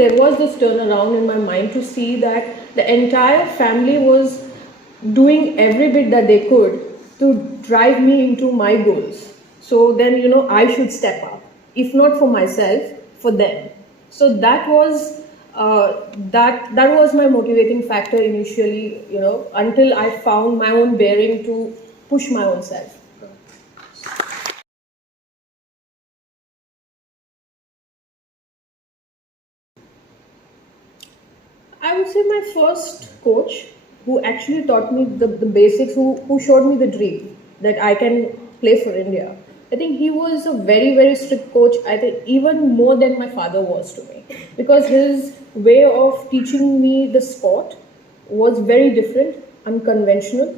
there was this turnaround in my mind to see that the entire family was doing every bit that they could to drive me into my goals. So then, I should step up, if not for myself, for them. So that was that was my motivating factor initially, until I found my own bearing to push my own self. I would say my first coach who actually taught me the basics, who showed me the dream that I can play for India. I think he was a very, very strict coach, I think even more than my father was to me. Because his way of teaching me the sport was very different, unconventional.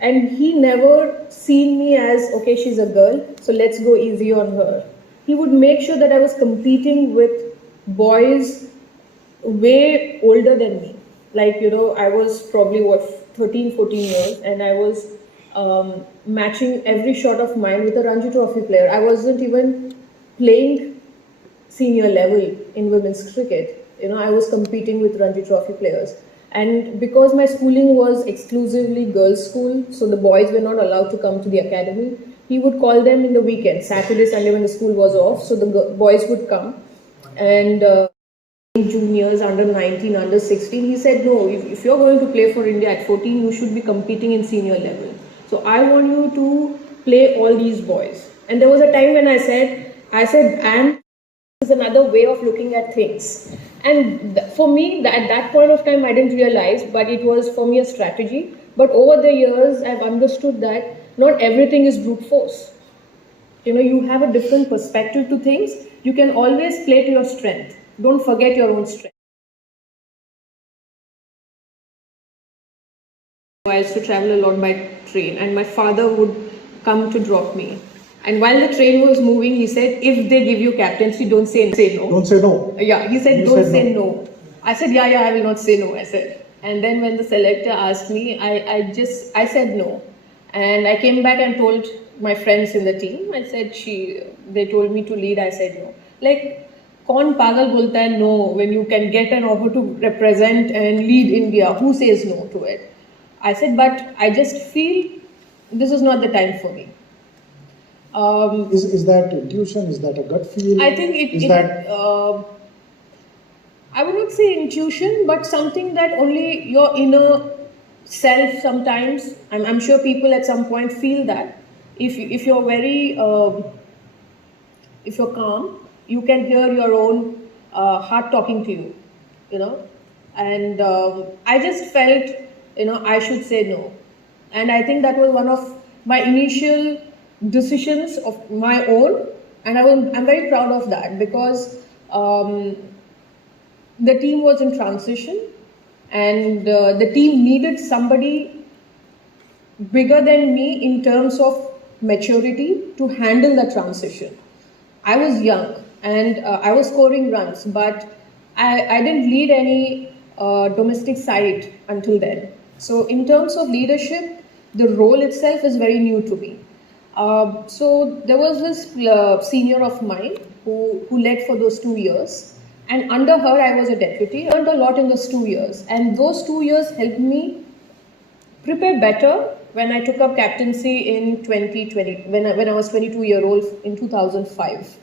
And he never seen me as, okay, she's a girl, so let's go easy on her. He would make sure that I was competing with boys way older than me. Like, I was probably 13, 14 years, and I was matching every shot of mine with a Ranji Trophy player. I wasn't even playing senior level in women's cricket. I was competing with Ranji Trophy players. And because my schooling was exclusively girls' school, so the boys were not allowed to come to the academy, he would call them in the weekend, Saturday, Sunday, when the school was off, so the boys would come. And juniors, under 19, under 16, he said, no, if you're going to play for India at 14, you should be competing in senior level. So I want you to play all these boys. And there was a time when I said, and is another way of looking at things. And for me, at that point of time, I didn't realize, but it was for me a strategy. But over the years, I've understood that not everything is brute force. You have a different perspective to things. You can always play to your strength. Don't forget your own strength. I used to travel a lot by train, and my father would come to drop me. And while the train was moving, he said, if they give you captaincy, don't say no. Don't say no. Yeah, he said, don't say no. I said, yeah, I will not say no, I said. And then when the selector asked me, I said no. And I came back and told my friends in the team, I said, they told me to lead, I said no. Like, kaun pagal bolta hai no when you can get an offer to represent and lead India? Who says no to it? I said, but I just feel this is not the time for me. Is that intuition? Is that a gut feel? I think I would not say intuition, but something that only your inner self sometimes. I'm sure people at some point feel that. If you're very, if you're calm, you can hear your own heart talking to you. And I just felt, I should say no. And I think that was one of my initial decisions of my own, and I'm very proud of that, because the team was in transition, and the team needed somebody bigger than me in terms of maturity to handle the transition. I was young, and I was scoring runs, but I didn't lead any domestic side until then. So in terms of leadership, the role itself is very new to me. So there was this senior of mine who led for those 2 years, and under her I was a deputy. I learned a lot in those 2 years, and those 2 years helped me prepare better when I took up captaincy in 2020, when I was 22-year-old in 2005.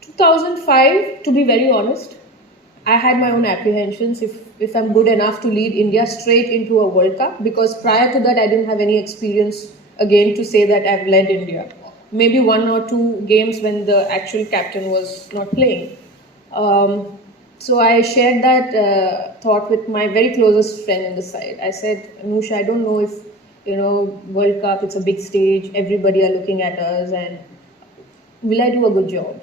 2005, to be very honest, I had my own apprehensions if I'm good enough to lead India straight into a World Cup, because prior to that I didn't have any experience again to say that I've led India. Maybe 1 or 2 games when the actual captain was not playing. So I shared that thought with my very closest friend in the side. I said, Anusha, I don't know if, World Cup, it's a big stage, everybody are looking at us, and will I do a good job?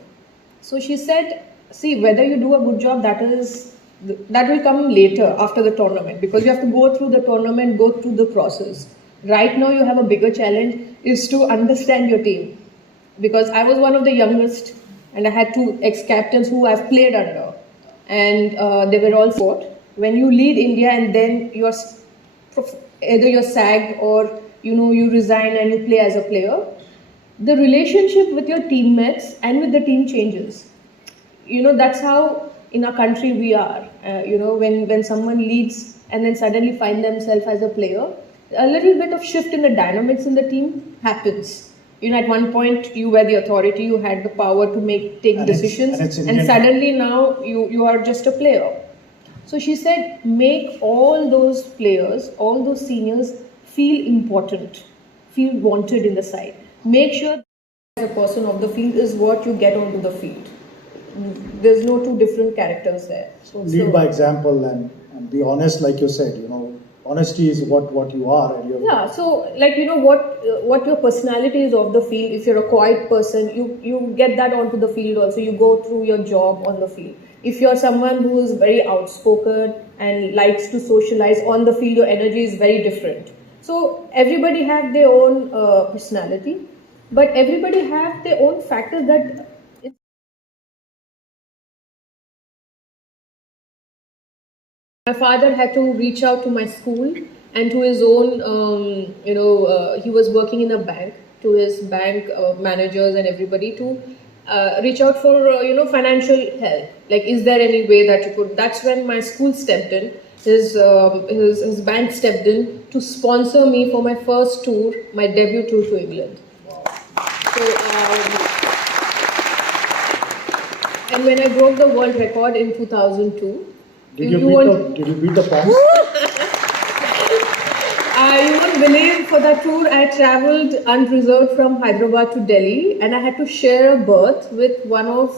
So she said, see, whether you do a good job, that will come later after the tournament, because you have to go through the tournament, go through the process. Right now you have a bigger challenge, is to understand your team, because I was one of the youngest, and I had 2 ex-captains who I've played under, and they were all fought. When you lead India and then either you're sacked or you resign and you play as a player, the relationship with your teammates and with the team changes. that's how in our country we are. When someone leads and then suddenly find themselves as a player, a little bit of shift in the dynamics in the team happens. At one point you were the authority, you had the power to take And decisions, it's and Indian. suddenly now you are just a player. So she said, make all those players, all those seniors feel important, feel wanted in the side. Make sure as a person of the field is what you get onto the field. There's no two different characters there. So lead by example and be honest, like you said. Honesty is what you are, and you're. Yeah, so what your personality is off the field. If you're a quiet person, you get that onto the field also. You go through your job on the field. If you're someone who is very outspoken and likes to socialize on the field, your energy is very different. So everybody have their own personality, but everybody have their own factors that. My father had to reach out to my school and to his own, he was working in a bank, to his bank managers and everybody to reach out for, financial help. Like, is there any way that you could? That's when my school stepped in, his bank stepped in to sponsor me for my first tour, my debut tour to England. So, and when I broke the world record in 2002, Did you beat the Pongs? You won't believe, for that tour I travelled unreserved from Hyderabad to Delhi, and I had to share a berth with one of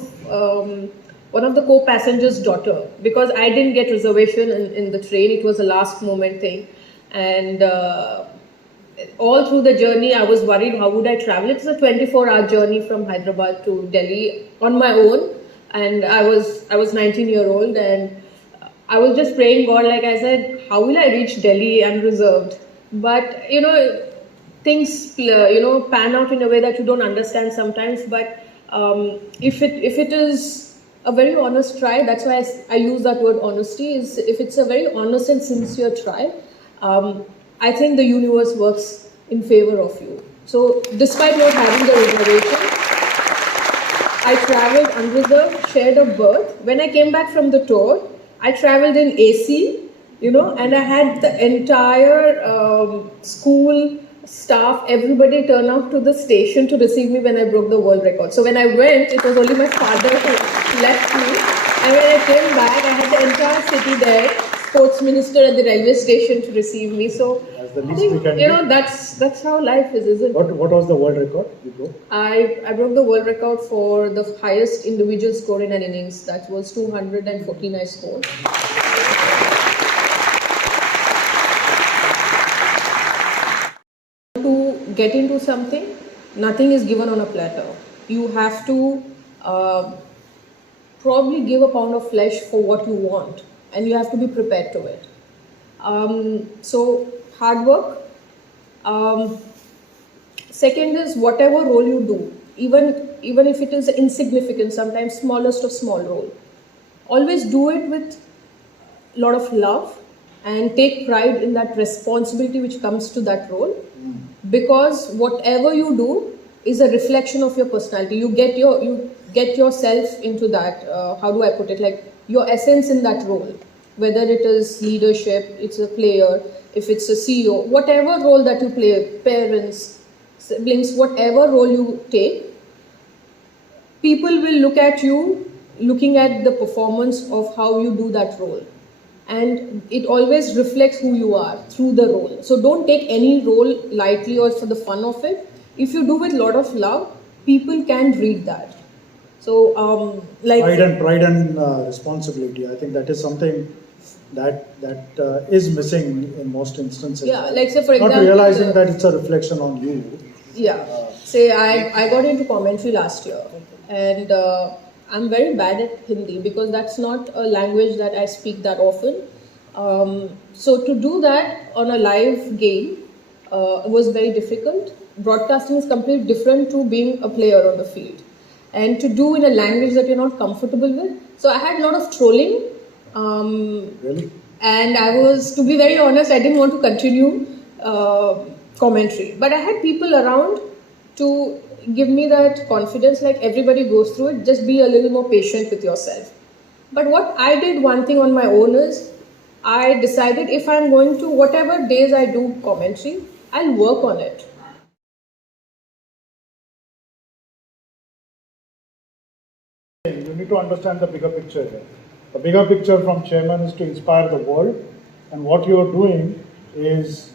the co-passengers' daughter, because I didn't get reservation in the train. It was a last moment thing, and all through the journey I was worried how would I travel. It's a 24-hour journey from Hyderabad to Delhi on my own, and I was 19-year-old, and I was just praying God, like I said, how will I reach Delhi unreserved? But, things, pan out in a way that you don't understand sometimes. But if it is a very honest try, that's why I use that word honesty, is if it's a very honest and sincere try, I think the universe works in favor of you. So despite not having the reservation, I traveled unreserved, shared a berth. When I came back from the tour, I traveled in AC, and I had the entire school staff, everybody turn out to the station to receive me when I broke the world record. So when I went, it was only my father who left me. And when I came back, I had the entire city there, sports minister at the railway station to receive me. So That's the I least think, we can do. that's how life is, isn't it? What was the world record you broke? I broke the world record for the highest individual score in an innings. That was 214 I scored. To get into something, nothing is given on a platter. You have to probably give a pound of flesh for what you want, and you have to be prepared to it. So hard work. Second is, whatever role you do, even if it is insignificant, sometimes smallest of small role, always do it with a lot of love and take pride in that responsibility which comes to that role, because whatever you do is a reflection of your personality. You get yourself into that, how do I put it, like your essence in that role, whether it is leadership, it's a player, if it's a CEO, whatever role that you play, parents, siblings, whatever role you take, people will look at you looking at the performance of how you do that role, and it always reflects who you are through the role. So don't take any role lightly or for the fun of it. If you do with a lot of love, people can read that. So like Pride and responsibility. I think that is something that is missing in most instances. Yeah, like say for Not example, realizing that it's a reflection on you. Yeah. Say I got into commentary last year, and I'm very bad at Hindi because that's not a language that I speak that often. So to do that on a live game was very difficult. Broadcasting is completely different to being a player on the field, and to do in a language that you're not comfortable with. So I had a lot of trolling. Really? And to be very honest, I didn't want to continue commentary, but I had people around to give me that confidence, like everybody goes through it, just be a little more patient with yourself. But what I did one thing on my own is I decided if I'm going to, whatever days I do commentary, I'll work on it. You need to understand the bigger picture here. The bigger picture from chairman is to inspire the world, and what you are doing is